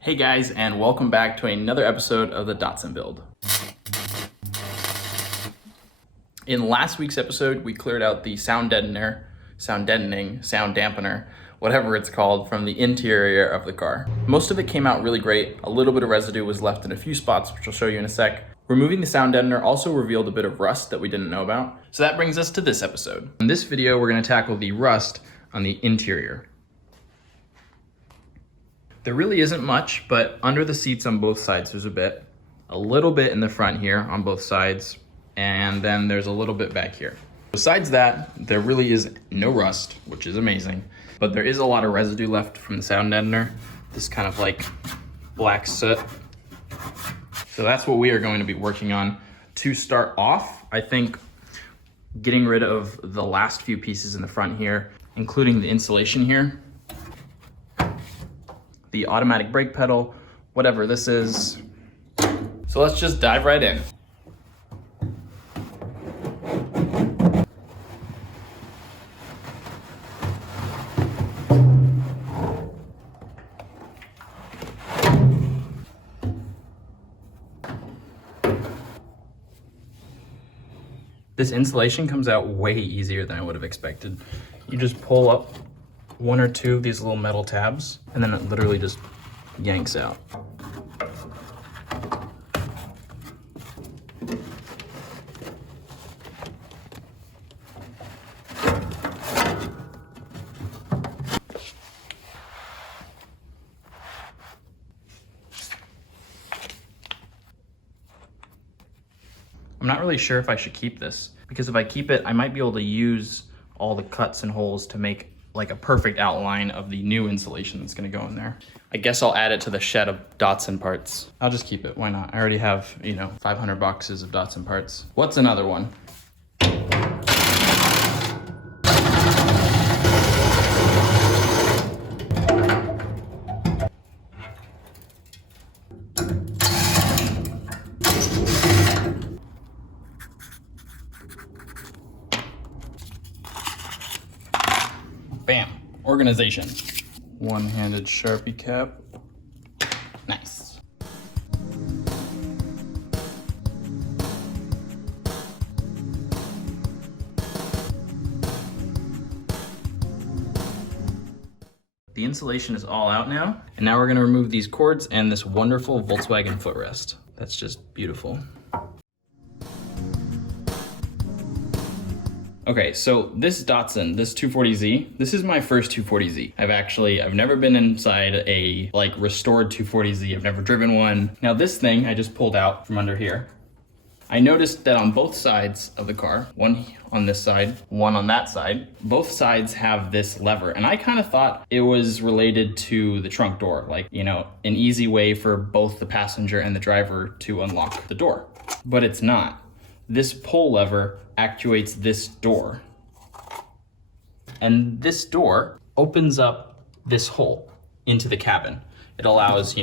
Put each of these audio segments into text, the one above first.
Hey guys, and welcome back to another episode of the Datsun build. In last week's episode, we cleared out the sound dampener, whatever it's called, from the interior of the car. Most of it came out really great. A little bit of residue was left in a few spots, which I'll show you in a sec. Removing the sound dampener also revealed a bit of rust that we didn't know about. So that brings us to this episode. In this video, we're gonna tackle the rust on the interior. There really isn't much, but under the seats on both sides, there's a little bit in the front here on both sides, and then there's a little bit back here. Besides that, there really is no rust, which is amazing, but there is a lot of residue left from the sound dampener, this kind of like black soot. So that's what we are going to be working on. To start off, I think getting rid of the last few pieces in the front here, including the insulation here, the automatic brake pedal, whatever this is. So let's just dive right in. This insulation comes out way easier than I would have expected. You just pull up one or two of these little metal tabs, and then it literally just yanks out. I'm not really sure if I should keep this, because if I keep it, I might be able to use all the cuts and holes to make like a perfect outline of the new insulation that's gonna go in there. I guess I'll add it to the shed of Datsun parts. I'll just keep it, why not? I already have, 500 boxes of Datsun parts. What's another one? Bam, organization. One-handed Sharpie cap. Nice. The insulation is all out now, and now we're gonna remove these cords and this wonderful Volkswagen footrest. That's just beautiful. Okay, so this Datsun, this 240Z, this is my first 240Z. I've never been inside a restored 240Z. I've never driven one. Now this thing I just pulled out from under here. I noticed that on both sides of the car, one on this side, one on that side, both sides have this lever. And I kind of thought it was related to the trunk door, an easy way for both the passenger and the driver to unlock the door. But it's not. This pull lever actuates this door. And this door opens up this hole into the cabin. It allows,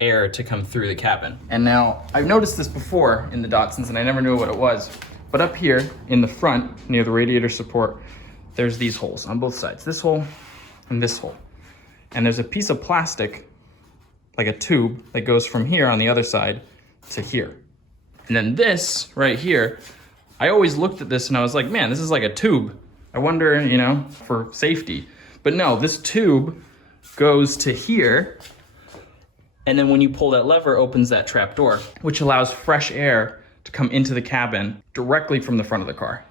air to come through the cabin. And now, I've noticed this before in the Datsuns and I never knew what it was. But up here in the front, near the radiator support, there's these holes on both sides. This hole and this hole. And there's a piece of plastic, like a tube, that goes from here on the other side to here. And then this right here, I always looked at this and I was like, man, this is like a tube. I wonder, for safety. But no, this tube goes to here. And then when you pull that lever, opens that trap door, which allows fresh air to come into the cabin directly from the front of the car.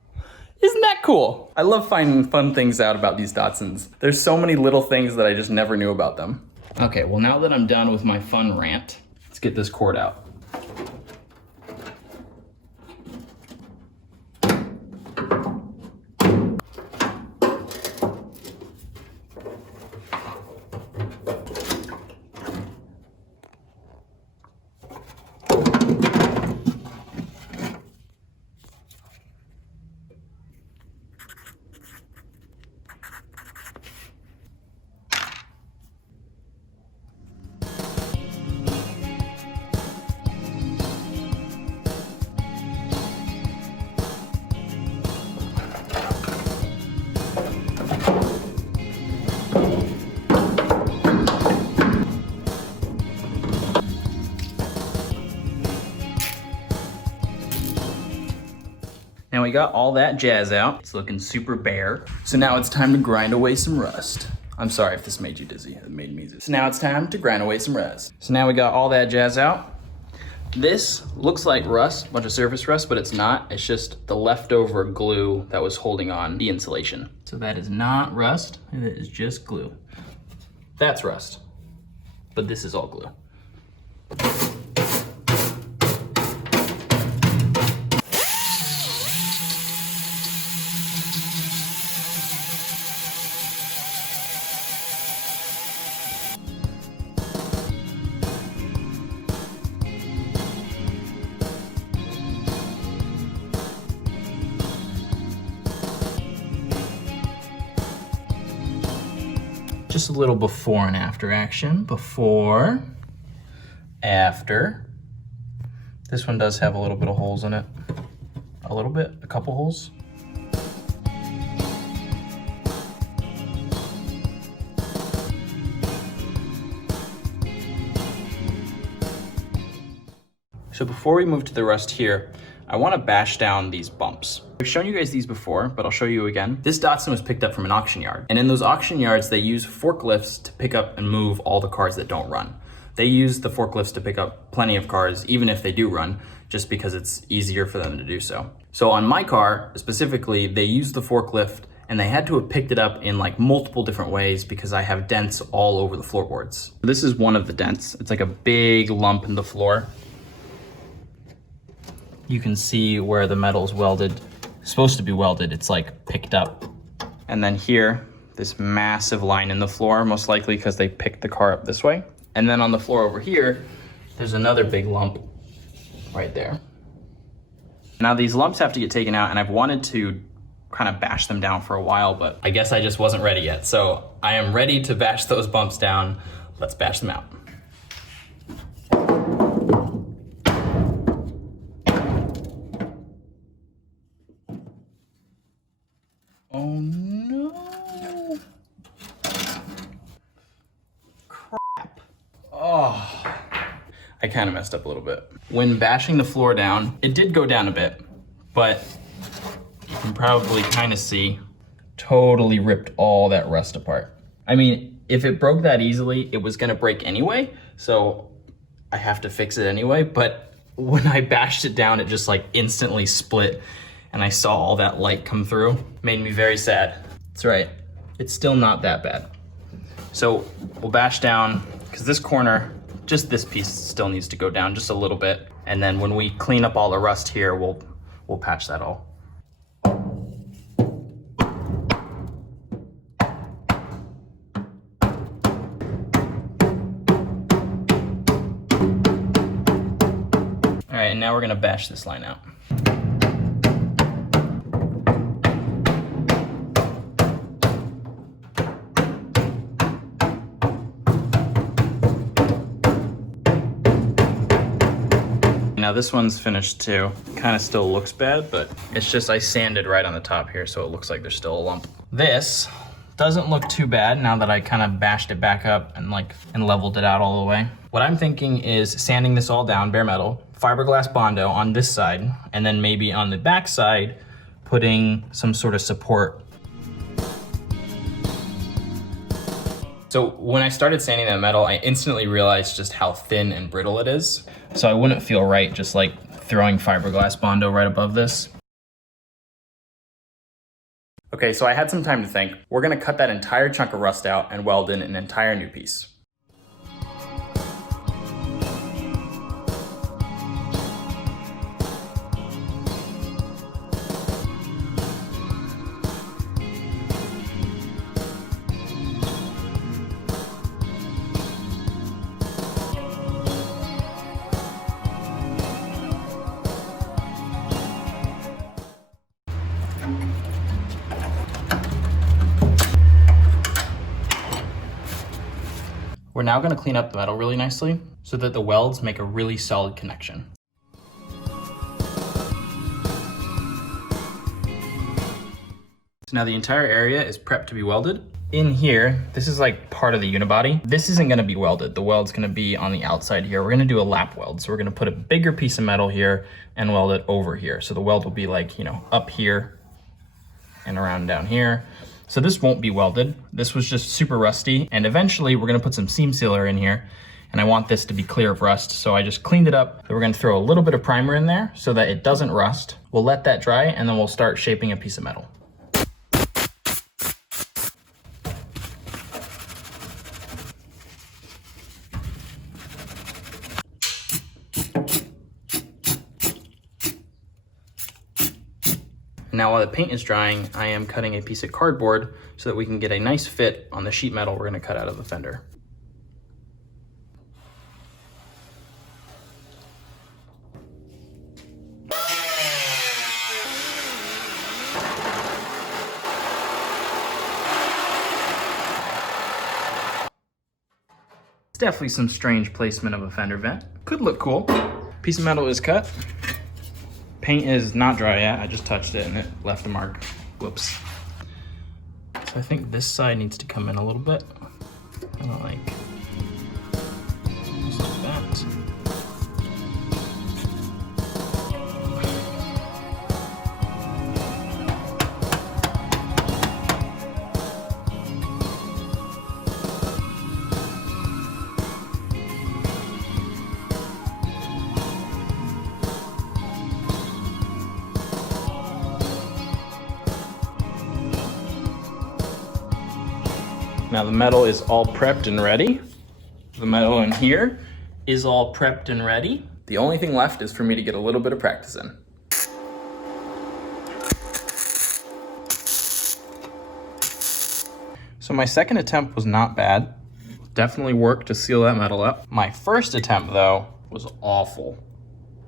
Isn't that cool? I love finding fun things out about these Datsuns. There's so many little things that I just never knew about them. Okay, well now that I'm done with my fun rant, let's get this cord out. Now we got all that jazz out. It's looking super bare. So now it's time to grind away some rust. I'm sorry if this made you dizzy. It made me dizzy. So now it's time to grind away some rust. So now we got all that jazz out. This looks like rust, a bunch of surface rust, but it's not. It's just the leftover glue that was holding on the insulation. So that is not rust, it is just glue. That's rust, but this is all glue. Just a little before and after action. Before, after. This one does have a little bit of holes in it. A little bit, a couple holes. So before we move to the rust here, I want to bash down these bumps. I've shown you guys these before, but I'll show you again. This Datsun was picked up from an auction yard. And in those auction yards, they use forklifts to pick up and move all the cars that don't run. They use the forklifts to pick up plenty of cars, even if they do run, just because it's easier for them to do so. So on my car, specifically, they used the forklift and they had to have picked it up in like multiple different ways because I have dents all over the floorboards. This is one of the dents. It's like a big lump in the floor. You can see where the metal's welded, supposed to be welded, it's like picked up. And then here, this massive line in the floor, most likely because they picked the car up this way. And then on the floor over here, there's another big lump right there. Now these lumps have to get taken out, and I've wanted to kind of bash them down for a while, but I guess I just wasn't ready yet. So I am ready to bash those bumps down. Let's bash them out. Oh no. Crap. Oh, I kind of messed up a little bit. When bashing the floor down, it did go down a bit, but you can probably kind of see, totally ripped all that rust apart. I mean, if it broke that easily, it was gonna break anyway, so I have to fix it anyway, but when I bashed it down, it just like instantly split, and I saw all that light come through. Made me very sad. That's right, it's still not that bad. So we'll bash down, because this corner, just this piece still needs to go down just a little bit. And then when we clean up all the rust here, we'll patch that all. All right, and now we're gonna bash this line out. Now this one's finished too. Kind of still looks bad, but it's just I sanded right on the top here, so it looks like there's still a lump. This doesn't look too bad now that I kind of bashed it back up and leveled it out all the way. What I'm thinking is sanding this all down, bare metal, fiberglass Bondo on this side, and then maybe on the back side, putting some sort of support. So when I started sanding that metal, I instantly realized just how thin and brittle it is. So I wouldn't feel right just like throwing fiberglass Bondo right above this. Okay, so I had some time to think. We're gonna cut that entire chunk of rust out and weld in an entire new piece. We're now going to clean up the metal really nicely so that the welds make a really solid connection. So now the entire area is prepped to be welded. in here, this is like part of the unibody. This isn't gonna be welded. The weld's gonna be on the outside here. We're gonna do a lap weld. So we're gonna put a bigger piece of metal here and weld it over here. So the weld will be like, you know, up here and around down here. So this won't be welded. This was just super rusty. And eventually we're gonna put some seam sealer in here, and I want this to be clear of rust. So I just cleaned it up. We're gonna throw a little bit of primer in there so that it doesn't rust. We'll let that dry, and then we'll start shaping a piece of metal. Now while the paint is drying, I am cutting a piece of cardboard so that we can get a nice fit on the sheet metal we're gonna cut out of the fender. It's definitely some strange placement of a fender vent. Could look cool. Piece of metal is cut. Paint is not dry yet. I just touched it and it left a mark. Whoops. So I think this side needs to come in a little bit. Kind of like, just like that. Now the metal is all prepped and ready. The metal in here is all prepped and ready. The only thing left is for me to get a little bit of practice in. So my second attempt was not bad. Definitely worked to seal that metal up. My first attempt though was awful.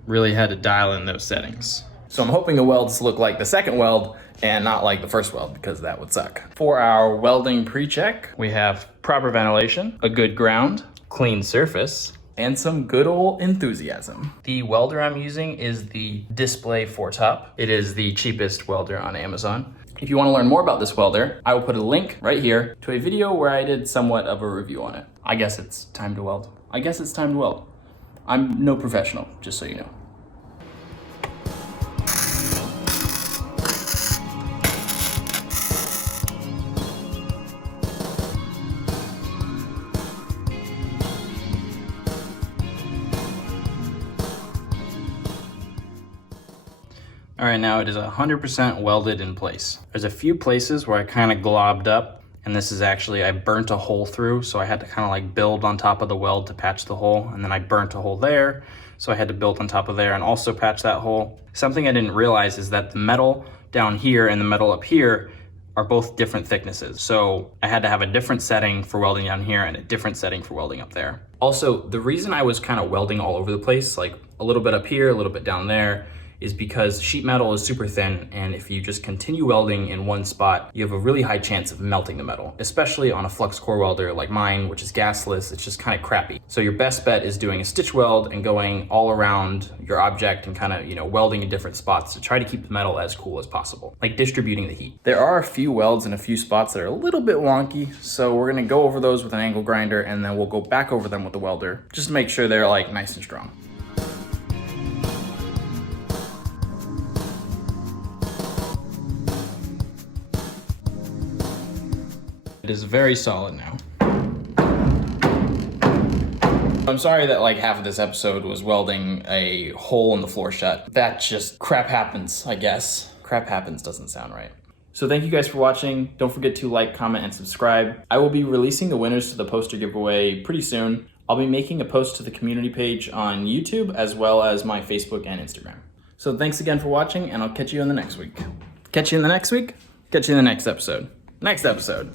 Really had to dial in those settings. So I'm hoping the welds look like the second weld and not like the first weld, because that would suck. For our welding pre-check, we have proper ventilation, a good ground, clean surface, and some good old enthusiasm. The welder I'm using is the Display 4-Top. It is the cheapest welder on Amazon. If you want to learn more about this welder, I will put a link right here to a video where I did somewhat of a review on it. I guess it's time to weld. I'm no professional, just so you know. All right, now it is 100% welded in place. There's a few places where I kind of globbed up, and this is actually, I burnt a hole through, so I had to kind of like build on top of the weld to patch the hole, and then I burnt a hole there, so I had to build on top of there and also patch that hole. Something I didn't realize is that the metal down here and the metal up here are both different thicknesses. So I had to have a different setting for welding down here and a different setting for welding up there. Also, the reason I was kind of welding all over the place, like a little bit up here, a little bit down there, is because sheet metal is super thin, and if you just continue welding in one spot, you have a really high chance of melting the metal, especially on a flux core welder like mine, which is gasless. It's just kind of crappy. So your best bet is doing a stitch weld and going all around your object and kind of, welding in different spots to try to keep the metal as cool as possible, like distributing the heat. There are a few welds in a few spots that are a little bit wonky, so we're gonna go over those with an angle grinder, and then we'll go back over them with the welder, just to make sure they're like nice and strong. It is very solid now. I'm sorry that like half of this episode was welding a hole in the floor shut. That just crap happens, I guess. Crap happens doesn't sound right. So thank you guys for watching. Don't forget to like, comment, and subscribe. I will be releasing the winners to the poster giveaway pretty soon. I'll be making a post to the community page on YouTube as well as my Facebook and Instagram. So thanks again for watching, and I'll catch you in the next week. Catch you in the next week? Catch you in the next episode. Next episode.